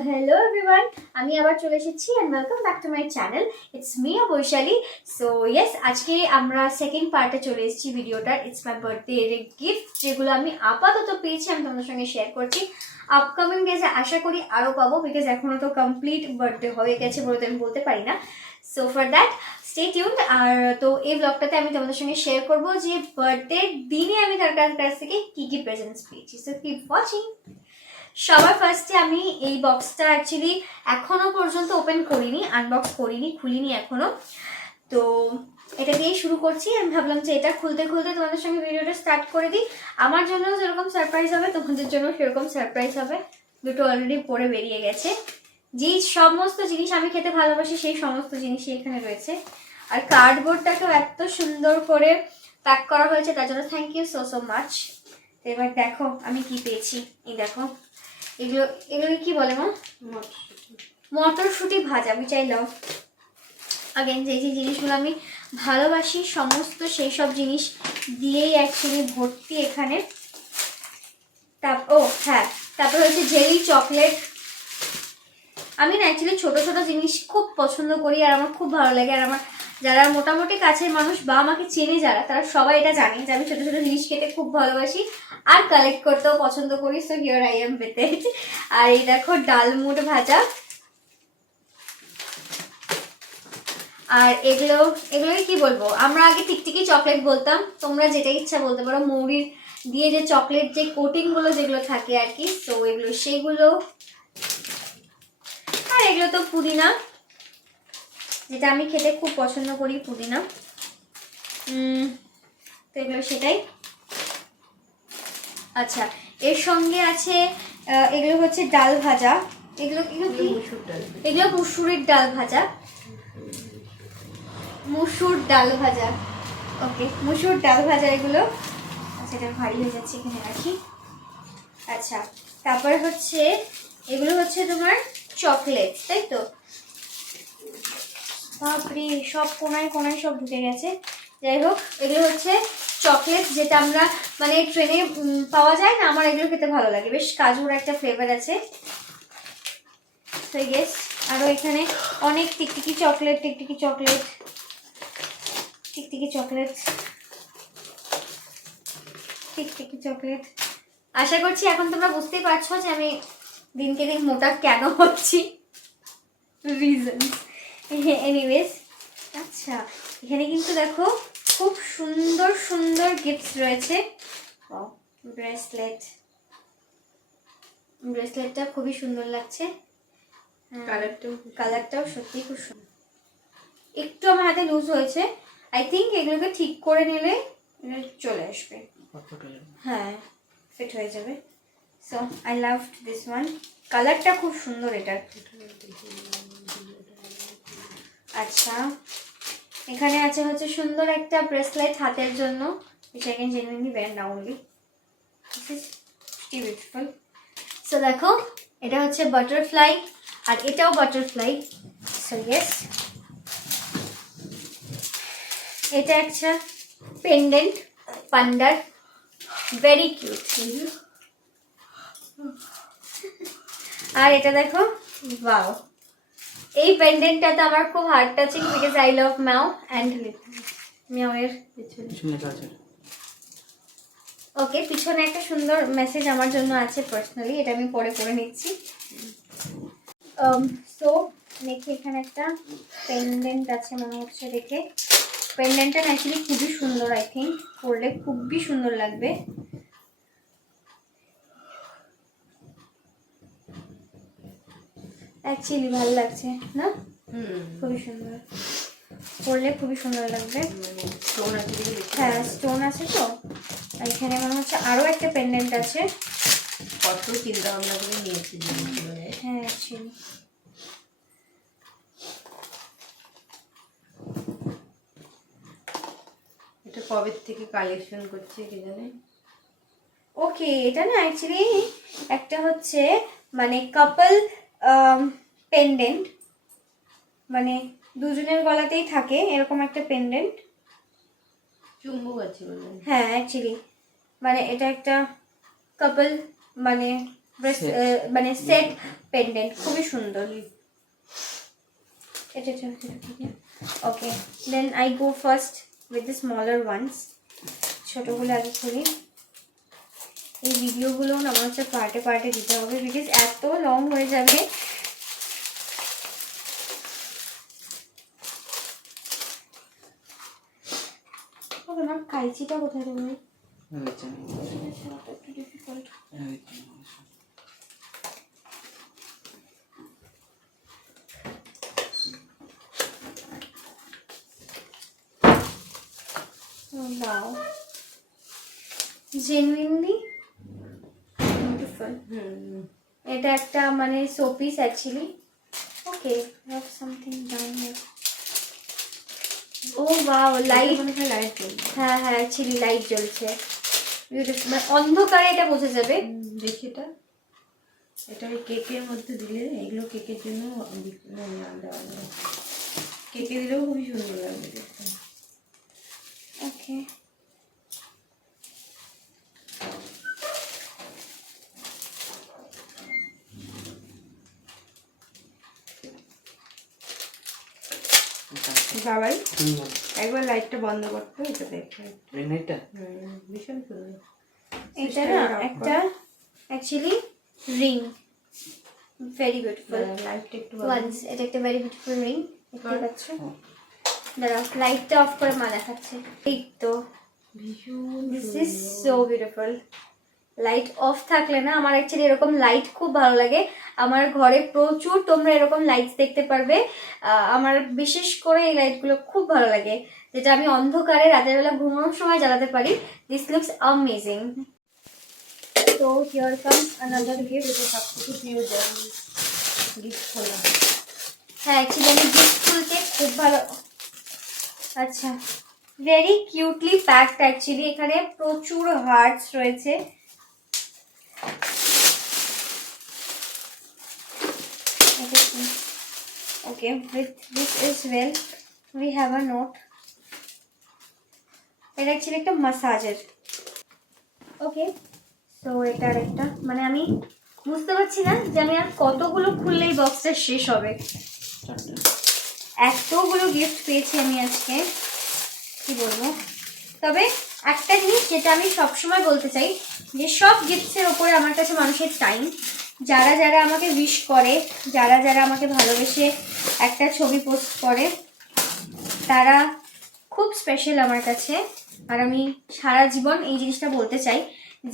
hello everyone, আমি আবার চলে এসেছি and welcome back to my channel. It's me Boishali. So yes, আজকে আমরা সেকেন্ড পার্টে চলে এসেছি ভিডিওটার. It's my birthday এর গিফট যেগুলো আমি আপাতত পেয়েছি আমি তোমাদের সঙ্গে শেয়ার করছি. আপকামিং ডেজে আশা করি আরো পাবো বিকজ এখনো তো কমপ্লিট বার্থডে হয়ে গেছে বলে তো আমি বলতে পারি না. So for that stay tuned. আর তো এই ব্লগটাতে আমি তোমাদের সঙ্গে শেয়ার করবো যে বার্থডে দিনে আমি তার কাছ থেকে কি কি প্রেজেন্টস পেয়েছি. So keep watching. সবার ফার্স্টে আমি এই বক্সটা অ্যাকচুয়ালি এখনো পর্যন্ত ওপেন করিনি, আনবক্স করিনি, খুলিনি এখনো. তো এটা দিয়েই শুরু করছি. আমি ভাবলাম যে এটা খুলতে খুলতে তোমাদের সঙ্গে ভিডিওটা স্টার্ট করে দিই. আমার জন্য যেরকম সারপ্রাইজ হবে তোমাদের জন্য সেরকম সারপ্রাইজ হবে. দুটো অলরেডি পরে বেরিয়ে গেছে. যেই সমস্ত জিনিস আমি খেতে ভালোবাসি সেই সমস্ত জিনিসই এখানে রয়েছে. আর কার্ডবোর্ডটাকেও এত সুন্দর করে প্যাক করা হয়েছে তার জন্য thank you so so much. এবার দেখো আমি কি পেয়েছি. এই দেখো এগুলো কি বলে মা? মটরশুঁটি ভাজা. which I love. আগেন যে জিনিসগুলো আমি ভালোবাসি সমস্ত সেই সব জিনিস দিয়েই অ্যাকচুয়ালি ভর্তি এখানে. হ্যাঁ, তারপর হচ্ছে জেলি চকলেট. আমি না অ্যাকচুয়ালি ছোট ছোট জিনিস খুব পছন্দ করি আর আমার খুব ভালো লাগে. আর আমার যারা মোটামুটি কাছের মানুষ বা আমাকে চেনে যারা তারা সবাই এটা জানে যে আমি ছোট ছোট জিনিস খেতে খুব ভালোবাসি আর কালেক্ট করতেও পছন্দ করি. So here I am with it. আর এই দেখো ডালমুট ভাজা. আর এগুলোকে কি বলবো, আমরা আগে টিকটিকি চকলেট বলতাম, তোমরা যেটা ইচ্ছা বলতে পারো. মৌরির দিয়ে যে চকলেট যে কোটিং গুলো যেগুলো থাকে আর কি, তো এগুলো সেইগুলো. আর এগুলো তো পুদিনা, যেটা আমি খেতে খুব পছন্দ করি পুদিনা. তো এগুলো সেটাই. আচ্ছা, এর সঙ্গে আছে এগুলো হচ্ছে ডাল ভাজা. এগুলো কি? এগুলো মুসুরির ডাল ভাজা. মুসুর ডাল ভাজা. ওকে, মুসুর ডাল ভাজা এগুলো. আচ্ছা, এটা ভারী হয়ে যাচ্ছে, এখানে রাখি. আচ্ছা, তারপরে হচ্ছে এগুলো হচ্ছে তোমার চকলেট, তাই তো? বাপরে, সব কোনায় কোনায় সব ঢুকে গেছে. যাই হোক, এগুলো হচ্ছে চকলেট যেটা আমরা মানে ট্রেনে পাওয়া যায় না. আমার এগুলো খেতে ভালো লাগে, বেশ কাজুর একটা ফ্লেভার আছে. তো গেস আরও এখানে অনেক টিকটিকি চকলেট. আশা করছি এখন তোমরা বুঝতেই পারছো যে আমি দিনকে দিন মোটা কেন হচ্ছি. Reason anyways. আচ্ছা, এখানে কিন্তু দেখো খুব সুন্দর সুন্দর গিফটস রয়েছে. ব্রেসলেটটা খুবই সুন্দর লাগছে. কালারটাও সত্যি খুব সুন্দর. একটু আমার হাতে লুজ হয়েছে. আই থিঙ্ক এগুলোকে ঠিক করে নিলে চলে আসবে. হ্যাঁ, ফিট হয়ে যাবে. So I loved this one. কালারটা খুব সুন্দর এটার. আচ্ছা, এখানে আছে হচ্ছে সুন্দর একটা ব্রেসলেট হাতের জন্য, which I can genuinely wear now only. This is beautiful. So দেখো, এটা হচ্ছে বাটারফ্লাই আর এটাও বাটারফ্লাই. সো ইয়েস, এটা একটা পেন্ডেন্ট পান্ডার. Very cute. আর এটা দেখো, ওয়াও. এই পেন্ডেন্টটা তো আমার খুব heart touching because I love meow and ম্যাওয়ের ওকে পিছনে একটা সুন্দর মেসেজ আমার জন্য আছে পার্সোনালি, এটা আমি পরে করে নিচ্ছি. সো দেখি এখানে একটা পেন্ডেন্ট আছে মনে হচ্ছে দেখে. পেন্ডেন্টটা অ্যাকচুয়ালি খুবই সুন্দর. আই থিঙ্ক পরলে খুবই সুন্দর লাগবে. অ্যাকচুয়ালি ভালো লাগছে না? খুবই সুন্দর. পরলে খুবই সুন্দর লাগবে. হ্যাঁ, স্টোন আছে তো. এখানে মনে হচ্ছে আরো একটা পেন্ডেন্ট আছে. কত চিন্তা ভাবনা করে নিয়েছি. হ্যাঁ, অ্যাকচুয়ালি এটা কবে থেকে কালেকশন করছে কে জানে. ওকে, এটা না অ্যাকচুয়ালি একটা হচ্ছে মানে কাপল পেন্ডেন্ট, মানে দুজনের গলাতেই থাকে এরকম একটা পেন্ডেন্ট. চুম্বক আছে বলে. হ্যাঁ, অ্যাকচুয়ালি মানে এটা একটা কাপল মানে মানে সেট পেন্ডেন্ট, খুবই সুন্দর। Okay, then I go first with the smaller ones. ছোটোগুলো আগে খুলি। এই ভিডিওগুলো না আমার হচ্ছে পার্টে পার্টে দিতে হবে, বিকজ এত লং হয়ে যাবে। আমার কাইচিটা কোথায় দেবো? একটু ডিফিকাল্ট। Wow, genuinely beautiful. এটা একটা মানে showpiece actually. Okay, have something down here. Oh wow, light. Light হ্যাঁ হ্যাঁ, অ্যাকচুয়ালি লাইট জ্বলছে। বিউটিফুল, মানে অন্ধকারে এটা বোঝা যাবে। দেখি এটা ওই কেকের মধ্যে দিলে, এগুলো কেকের জন্য দেওয়া যাবে। কেকে দিলেও খুবই সুন্দর লাগবে দেখতে। ওকে, বাবাই একবার লাইটটা বন্ধ করতে, এটা দেখো। ভীষণ সুন্দর। এটা না একটা অ্যাকচুয়ালি রিং, ভেরি বিউটিফুল। লাইটটা একটু ওয়ান্স, এটা একটা ভেরি বিউটিফুল রিং, দেখতে পাচ্ছ? দাঁড়াও, লাইটটা অফ করে মা দেখাচ্ছে। এই তো, ভীষণ this is so beautiful. Light off থাকলে না আমার অ্যাকচুয়ালি এরকম লাইট খুব ভালো লাগে। আমার ঘরে প্রচুর তোমরা এরকম লাইটস দেখতে পারবে। আমার বিশেষ করে এই লাইটগুলো খুব ভালো লাগে, যেটা আমি অন্ধকারে রাতের বেলা ঘুমানোর সময় জ্বালাতে পারি। This looks amazing. তো হিয়ার কামস অ্যানাদার গিফট। সবথেকে প্রিয় গিফট খোলা। হ্যাঁ, অ্যাকচুয়ালি আমি গিফট খুলতে খুব ভালো। আচ্ছা, ভেরি কিউটলি প্যাকড অ্যাকচুয়ালি। এখানে প্রচুর হার্টস রয়েছে। Okay, with this as well we have a note. এটা অ্যাকচুয়ালি একটা মাসাজের। ওকে, সো এটা একটা মানে আমি বুঝতে পারছি না যে আমি আর কতগুলো খুললে এই বক্সটা শেষ হবে। এতগুলো গিফট পেয়েছি আমি আজকে, কি বলবো। তবে একটা জিনিস যেটা আমি সবসময় বলতে চাই, যে সব গিফটসের ওপরে আমার কাছে মানুষের টাইম। যারা যারা আমাকে উইশ করে, যারা যারা আমাকে ভালোবেসে একটা ছবি পোস্ট করে, তারা খুব স্পেশাল আমার কাছে। আর আমি সারা জীবন এই জিনিসটা বলতে চাই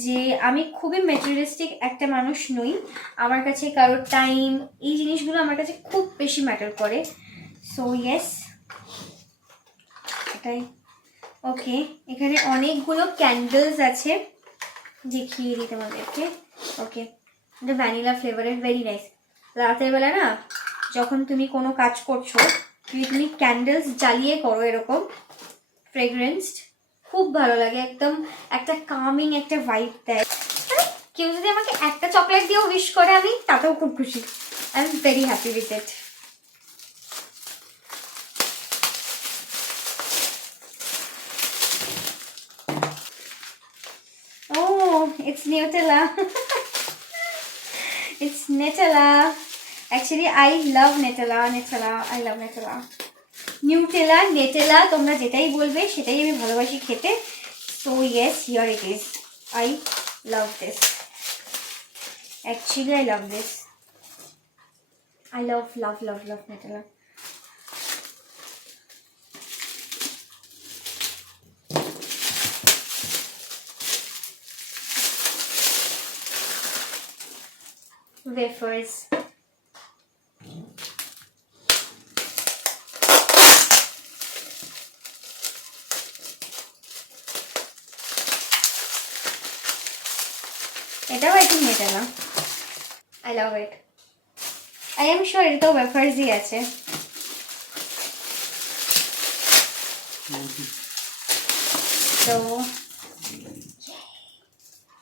যে আমি খুবই ম্যাটেরিয়ালিস্টিক একটা মানুষ নই। আমার কাছে কারোর টাইম, এই জিনিসগুলো আমার কাছে খুব বেশি ম্যাটার করে। সো ইয়েস, এটাই। ওকে, এখানে অনেকগুলো ক্যান্ডেলস আছে, দেখিয়ে দিই তোমাদেরকে। ওকে, এটা ভ্যানিলা ফ্লেভারের, ভেরি নাইস। রাতের বেলা না যখন তুমি কোনো কাজ করছো, তুমি ক্যান্ডেলস জ্বালিয়ে করো এরকম ফ্রেগরেন্সড, খুব ভালো লাগে। একদম একটা কামিং একটা ভাইব দেয়। কেউ যদি আমাকে একটা চকলেট দিয়েও উইশ করে, আমি তাতেও খুব খুশি। I am very happy with it. Oh, it's Nutella. It's Nutella. Actually, I love Nutella. I love Nutella. Nutella, Nutella, তোমরা যেটাই বলবে সেটাই আমি ভালোবাসি খেতে। So yes, here it is. I love this. Actually, I love this. I love Nutella. Wafers. এটাও I think Nutella. I love it. I am sure এটাও ওয়েফার্সই আছে। So